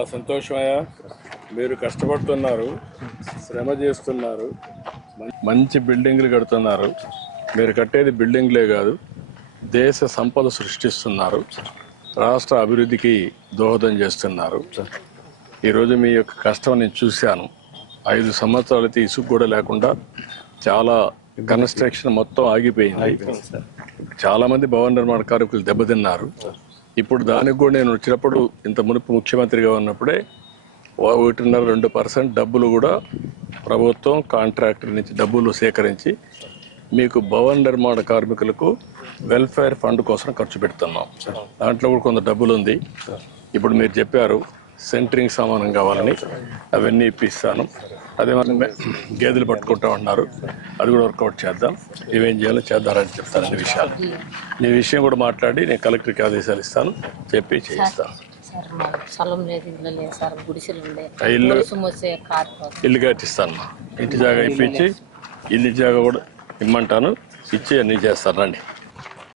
సంతోషమయ్యా, మీరు కష్టపడుతున్నారు, శ్రమ చేస్తున్నారు, మంచి బిల్డింగ్లు కడుతున్నారు. మీరు కట్టేది బిల్డింగ్లే కాదు, దేశ సంపద సృష్టిస్తున్నారు, రాష్ట్ర అభివృద్ధికి దోహదం చేస్తున్నారు. ఈరోజు మీ యొక్క కష్టం నేను చూశాను. 5 సంవత్సరాలైతే ఇసుకు కూడా లేకుండా చాలా కన్స్ట్రక్షన్ మొత్తం ఆగిపోయింది. చాలామంది భవన నిర్మాణ కార్మికులు దెబ్బతిన్నారు. ఇప్పుడు దానికి కూడా నేను వచ్చినప్పుడు, ఇంత మునుపు ముఖ్యమంత్రిగా ఉన్నప్పుడే 1.5-2% డబ్బులు కూడా ప్రభుత్వం కాంట్రాక్టర్ నుంచి డబ్బులు సేకరించి మీకు భవన నిర్మాణ కార్మికులకు వెల్ఫేర్ ఫండ్ కోసం ఖర్చు పెడుతున్నాం. దాంట్లో కూడా కొంత డబ్బులు ఉంది. ఇప్పుడు మీరు చెప్పారు సెంటరింగ్ సామానం కావాలని, అవన్నీ ఇప్పిస్తాను. అదే మనం గేదెలు పట్టుకుంటా ఉన్నారు, అది కూడా వర్కౌట్ చేద్దాం. ఇవేం చేయాలో చేద్దారని చెప్తాను. అన్ని విషయాలు నీ విషయం కూడా మాట్లాడి నేను కలెక్టర్కి ఆదేశాలు ఇస్తాను, చెప్పి చేయిస్తాను. ఇల్లు కట్టిస్తాను, ఇంటి జాగా ఇప్పించి ఇల్లు జాగా కూడా ఇమ్మంటాను, ఇచ్చి అన్నీ చేస్తాను. రండి.